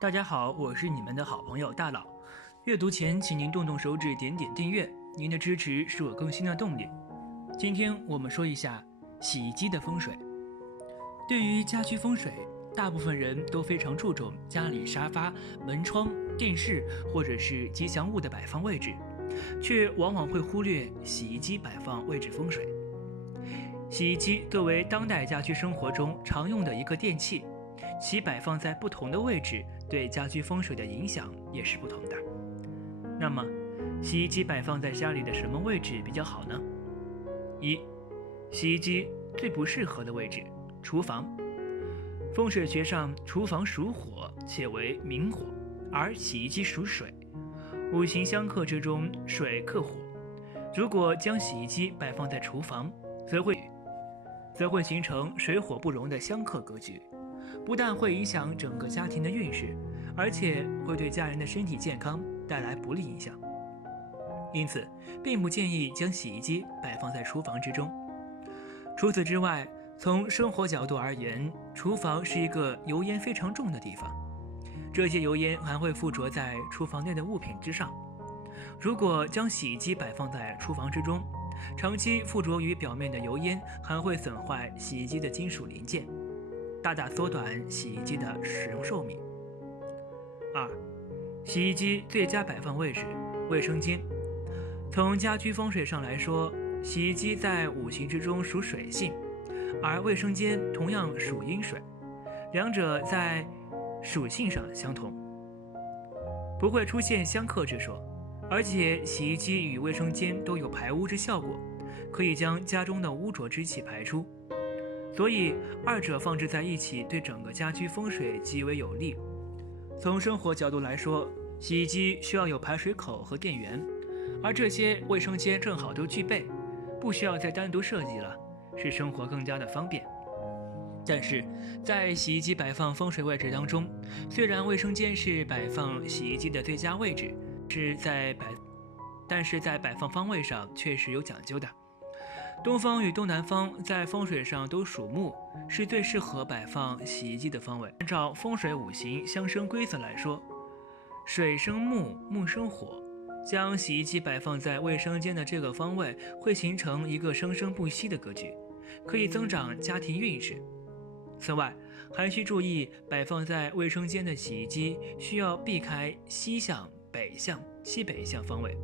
大家好，我是你们的好朋友大佬。阅读前，请您动动手指，点点订阅，您的支持是我更新的动力。今天我们说一下洗衣机的风水。对于家居风水，大部分人都非常注重家里沙发、门窗、电视或者是吉祥物的摆放位置，却往往会忽略洗衣机摆放位置风水。洗衣机作为当代家居生活中常用的一个电器，其摆放在不同的位置，对家居风水的影响也是不同的。那么，洗衣机摆放在家里的什么位置比较好呢？一、洗衣机最不适合的位置，厨房。风水学上，厨房属火，且为明火，而洗衣机属水。五行相克之中，水克火。如果将洗衣机摆放在厨房，则会形成水火不容的相克格局，不但会影响整个家庭的运势，而且会对家人的身体健康带来不利影响。因此，并不建议将洗衣机摆放在厨房之中。除此之外，从生活角度而言，厨房是一个油烟非常重的地方，这些油烟还会附着在厨房内的物品之上。如果将洗衣机摆放在厨房之中，长期附着于表面的油烟还会损坏洗衣机的金属零件，大大缩短洗衣机的使用寿命。二、洗衣机最佳摆放位置，卫生间。从家居风水上来说，洗衣机在五行之中属水性，而卫生间同样属阴水，两者在属性上相同，不会出现相克之说。而且洗衣机与卫生间都有排污之效果，可以将家中的污浊之气排出，所以二者放置在一起对整个家居风水极为有利。从生活角度来说，洗衣机需要有排水口和电源，而这些卫生间正好都具备，不需要再单独设计了，使生活更加的方便。但是在洗衣机摆放风水位置当中，虽然卫生间是摆放洗衣机的最佳位置，但是在摆放方位上却是有讲究的。东方与东南方在风水上都属木，是最适合摆放洗衣机的方位。按照风水五行相生规则来说，水生木，木生火，将洗衣机摆放在卫生间的这个方位，会形成一个生生不息的格局，可以增长家庭运势。此外，还需注意摆放在卫生间的洗衣机需要避开西向、北向、西北向方位，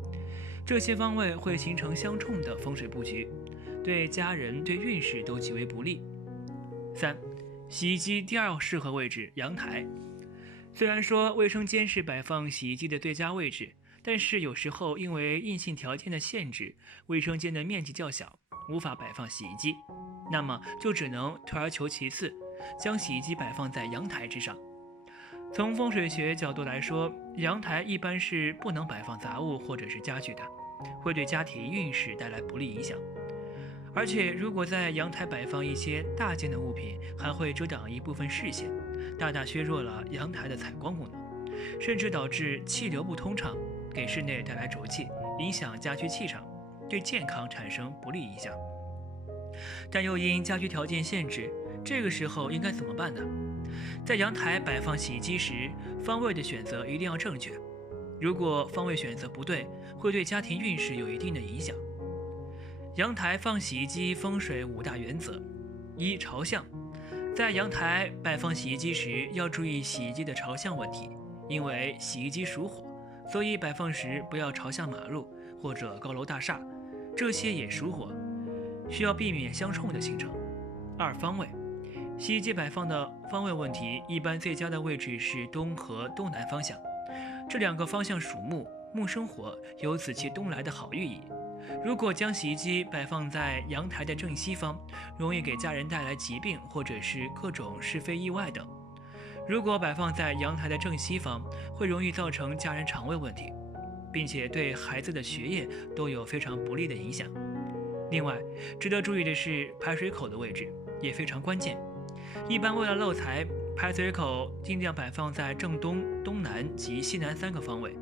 这些方位会形成相冲的风水布局，对家人对运势都极为不利。三、洗衣机第二适合位置，阳台。虽然说卫生间是摆放洗衣机的最佳位置，但是有时候因为硬性条件的限制，卫生间的面积较小，无法摆放洗衣机，那么就只能退而求其次，将洗衣机摆放在阳台之上。从风水学角度来说，阳台一般是不能摆放杂物或者是家具的，会对家庭运势带来不利影响。而且如果在阳台摆放一些大件的物品，还会遮挡一部分视线，大大削弱了阳台的采光功能，甚至导致气流不通畅，给室内带来浊气，影响家居气场，对健康产生不利影响。但又因家居条件限制，这个时候应该怎么办呢？在阳台摆放洗衣机时，方位的选择一定要正确。如果方位选择不对，会对家庭运势有一定的影响。阳台放洗衣机风水五大原则：一、朝向。在阳台摆放洗衣机时，要注意洗衣机的朝向问题，因为洗衣机属火，所以摆放时不要朝向马路或者高楼大厦，这些也属火，需要避免相冲的形成。二、方位。洗衣机摆放的方位问题，一般最佳的位置是东和东南方向，这两个方向属木，木生火，有紫气东来的好寓意。如果将洗衣机摆放在阳台的正西方，容易给家人带来疾病或者是各种是非意外等。如果摆放在阳台的正西方，会容易造成家人肠胃问题，并且对孩子的学业都有非常不利的影响。另外，值得注意的是排水口的位置也非常关键。一般为了漏财，排水口尽量摆放在正东、东南及西南三个方位，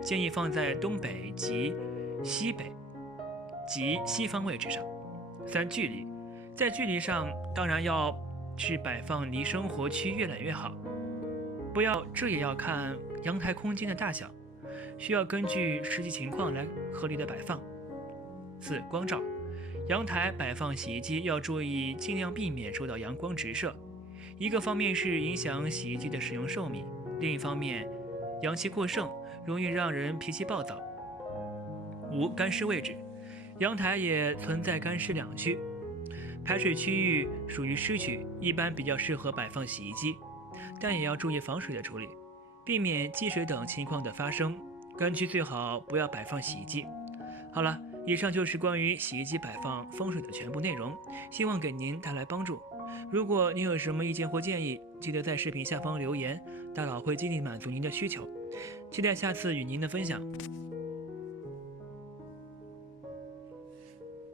建议放在东北及西北及西方位置上。三、距离。在距离上，当然要是摆放离生活区越远越好。这也要看阳台空间的大小，需要根据实际情况来合理的摆放。4. 光照，阳台摆放洗衣机要注意尽量避免受到阳光直射，一个方面是影响洗衣机的使用寿命，另一方面阳气过盛容易让人脾气暴躁。5. 干湿位置，阳台也存在干湿两区，排水区域属于湿区，一般比较适合摆放洗衣机，但也要注意防水的处理，避免积水等情况的发生。干区最好不要摆放洗衣机。好了，以上就是关于洗衣机摆放风水的全部内容，希望给您带来帮助。如果您有什么意见或建议，记得在视频下方留言，大佬会尽力满足您的需求。期待下次与您的分享。